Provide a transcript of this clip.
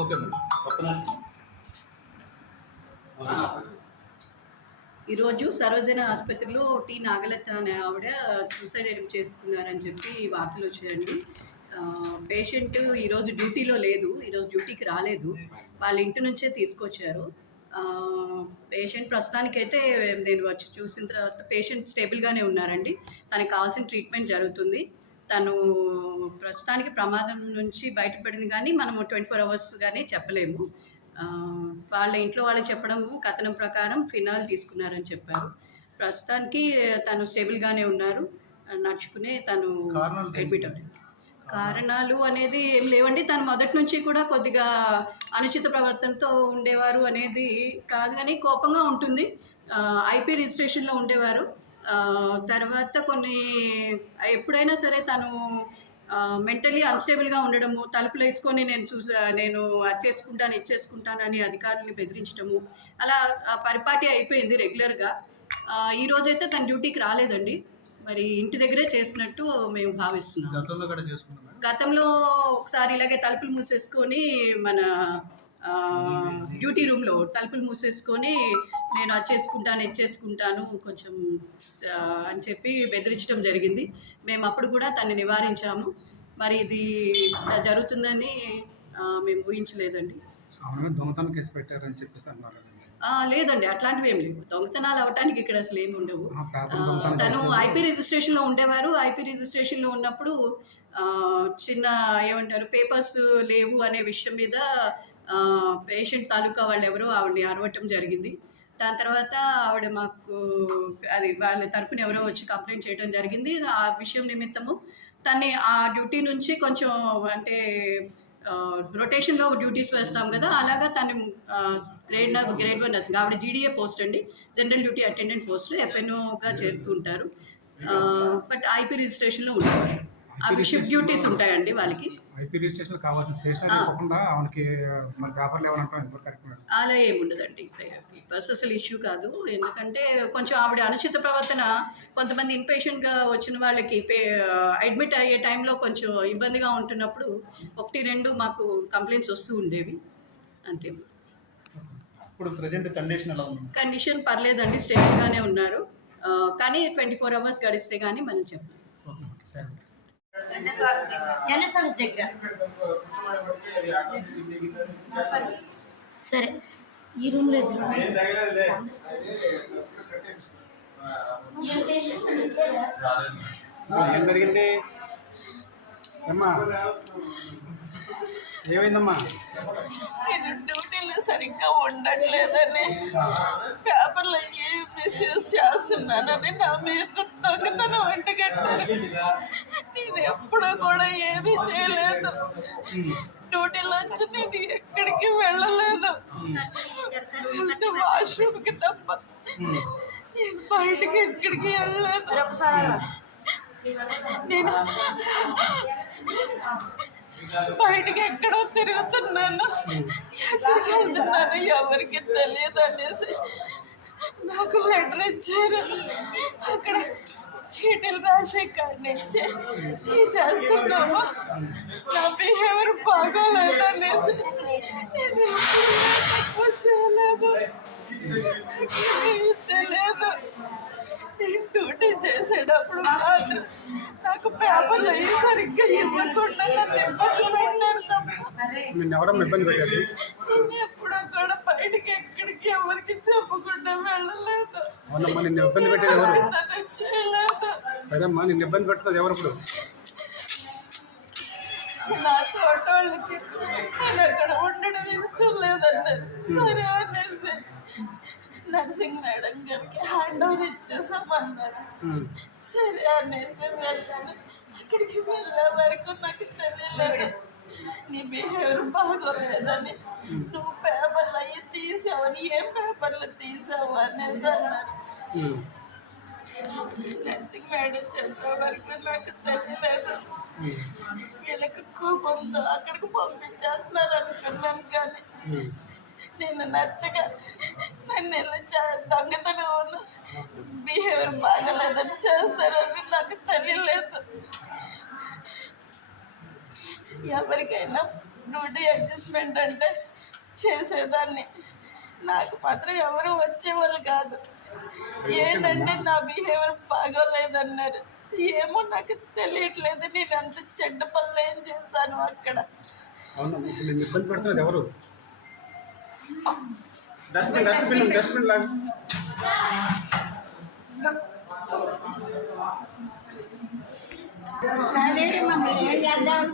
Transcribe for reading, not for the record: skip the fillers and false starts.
Okay madam. ఈరోజు సరోజన ఆసుపత్రిలో tea Nagalatha అనే ఆవిడ సూసైడ్ అటెంప్ట్ చేసుకున్నారని చెప్పి వార్తలు వచ్చాయండి. పేషెంట్ ఈరోజు డ్యూటీలో లేదు, ఈరోజు డ్యూటీకి రాలేదు, వాళ్ళ ఇంటి నుంచే తీసుకొచ్చారు. పేషెంట్ ప్రస్తుతానికైతే నేను వచ్చి చూసిన తర్వాత పేషెంట్ స్టేబుల్గానే ఉన్నారండి. తనకు కావాల్సిన ట్రీట్మెంట్ జరుగుతుంది. తను ప్రస్తుతానికి ప్రమాదం నుంచి బయటపడింది, కానీ మనము 24 hours కానీ చెప్పలేము. వాళ్ళ ఇంట్లో వాళ్ళు చెప్పడము కథనం ప్రకారం ఫినాల్ తీసుకున్నారని చెప్పారు. ప్రస్తుతానికి తను స్టేబుల్గానే ఉన్నారు, నడుచుకునే తను అడ్మిట్ అవుతుంది. కారణాలు అనేది ఏం లేవండి. తను మొదటి నుంచి కూడా కొద్దిగా అనుచిత ప్రవర్తనతో ఉండేవారు అనేది కాదు, కానీ కోపంగా ఉంటుంది. ఐపీ రిజిస్ట్రేషన్లో ఉండేవారు. తర్వాత కొన్ని ఎప్పుడైనా సరే తను మెంటలీ అన్స్టేబుల్గా ఉండడము, తలుపులు వేసుకొని నేను అది చేసుకుంటాను ఇది చేసుకుంటానని అధికారులను బెదిరించడము, అలా పరిపాటి అయిపోయింది రెగ్యులర్గా. ఈరోజైతే తన డ్యూటీకి రాలేదండి, మరి ఇంటి దగ్గరే చేసినట్టు మేము భావిస్తున్నాం. గతంలో ఒకసారి ఇలాగే తలుపులు మూసేసుకొని మన డ్యూటీ రూమ్లో తలుపులు మూసేసుకొని నేను అది చేసుకుంటాను ఇది చేసుకుంటాను కొంచెం అని చెప్పి బెదిరించడం జరిగింది. మేము అప్పుడు కూడా తనని నివారించాము. మరి ఇది జరుగుతుందని మేము ఊహించలేదండి. దొంగతనం కేసు పెట్టారని చెప్పేసి అన్నారు. లేదండి, అట్లాంటివి ఏం లేవు. దొంగతనాలు అవటానికి ఇక్కడ అసలు ఏమి ఉండవు. తను ఐపీ రిజిస్ట్రేషన్లో ఉండేవారు. ఐపీ రిజిస్ట్రేషన్లో ఉన్నప్పుడు చిన్న ఏమంటారు పేపర్స్ లేవు అనే విషయం మీద పేషెంట్ తాలూకా వాళ్ళు ఎవరో ఆవిడని అరవటం జరిగింది. దాని తర్వాత ఆవిడ మాకు అది వాళ్ళ తరఫున ఎవరో వచ్చి కంప్లైంట్ చేయడం జరిగింది. ఆ విషయం నిమిత్తము తన్ని ఆ డ్యూటీ నుంచి కొంచెం అంటే రొటేషన్లో డ్యూటీస్ వేస్తాం కదా, అలాగా తను గ్రేడ్ 1 నర్సింగ్, ఆవిడ జీడీఏ పోస్ట్ అండి, జనరల్ డ్యూటీ అటెండెంట్ పోస్ట్, ఎఫ్ఎన్ఓగా చేస్తూ ఉంటారు. బట్ ఐపీ రిజిస్ట్రేషన్లో ఉంటారు. అవి షిఫ్ట్ డ్యూటీస్ ఉంటాయండి వాళ్ళకి. ఐపీ రిజిస్ట్రేషన్ కావాల్సిన స్టేషన్ కాకుండా ఆవిడకి మన పేపర్లు ఏమంటారు కరెక్ట్? అలా ఏముండదండి, పేపర్స్ అసలు ఇష్యూ కాదు. ఎందుకంటే కొంచెం ఆవిడ అనుచిత ప్రవర్తన కొంతమంది ఇన్పేషెంట్గా వచ్చిన వాళ్ళకి అడ్మిట్ అయ్యే టైంలో కొంచెం ఇబ్బందిగా ఉంటున్నప్పుడు 1-2 మాకు కంప్లైంట్స్ వస్తూ ఉండేవి, అంతే. ఇప్పుడు ప్రెజెంట్ కండిషన్ ఎలా ఉంది? కండిషన్ పర్లేదండి, స్టేబుల్గానే ఉన్నారు, కానీ 24 hours గడిస్తే కానీ మనం చెప్పలేం. సరే, ఈ రూమ్లో ఏం జరిగింది అమ్మా? ఏమైందమ్మా? నేను డ్యూటీలో సరిగ్గా ఉండట్లేదని, పేపర్లో ఏ మిస్యూజ్ చేస్తున్నానని నా మీద దొంగతనం వెంటగట్టారు. నేను ఎప్పుడూ కూడా ఏమీ చేయలేదు. డ్యూటీలో వచ్చి నేను ఎక్కడికి వెళ్ళలేదు, వాష్రూమ్కి తప్ప నేను బయటకి ఎక్కడికి వెళ్ళలేదు. నేను బయటికి ఎక్కడో తిరుగుతున్నాను, ఎక్కడికి వెళ్తున్నాను ఎవరికి తెలియదు అనేసి నాకు లెటర్ ఇచ్చారు. అక్కడ చీటీలు రాసే కాడి నుంచి తీసేస్తున్నాము, నా బిహేవియర్ బాగోలేదు అనేసి నేను ఎప్పుడు చేయలేదు, తెలియదు. నేను డ్యూటీ చేసేటప్పుడు మాత్రం నాకు పేపర్లు అయ్యి సరిగ్గా ఇవ్వకుండా నన్ను ఇబ్బంది పెట్టారు తప్ప నేను ఎప్పుడూ కూడా బయటికి ఎక్కడికి ఎవరికి చెప్పకుండా వెళ్ళలేదు, చేయలేదు. సరేమ్మా, నిన్ను ఇబ్బంది పెట్టలేదు ఎవరు? ఇప్పుడు నా తోటోళ్ళకి నేను అక్కడ ఉండడం ఇష్టం లేదన్నది. సరే అనేసి నర్సింగ్ మేడం గారికి హ్యాండ్ ఓవర్ ఇచ్చేసామన్నారు. సరే అనేసి వెళ్ళాను. అక్కడికి వెళ్ళే వరకు నాకు తెలియలేదు నీ బిహేవియర్ బాగోలేదని, నువ్వు పేపర్లు అవి తీసావని. ఏ పేపర్లు తీసావు అనేది అన్నారు. నర్సింగ్ మేడం చెప్పే వరకు నాకు తెలియలేదు. వీళ్ళకి కోపంతో అక్కడికి పంపించేస్తున్నారు అనుకున్నాను, కానీ నేను నచ్చగా నన్ను ఇలా దొంగతనం బిహేవియర్ బాగలేదని చేస్తారని నాకు తెలియలేదు. ఎవరికైనా డ్యూటీ అడ్జస్ట్మెంట్ అంటే చేసేదాన్ని. నాకు మాత్రం ఎవరు వచ్చేవాళ్ళు కాదు. ఏంటంటే నా బిహేవియర్ బాగోలేదన్నారు. ఏమో నాకు తెలియట్లేదు నేను అంత చెడ్డ పనులు ఏం చేశాను అక్కడ. అవును, ఇప్పుడు నేను ఇబ్బంది పెడుతున్నది ఎవరు? డస్ట్బిన్ లాగా అదే మమ్మీ ఏం చేద్దాం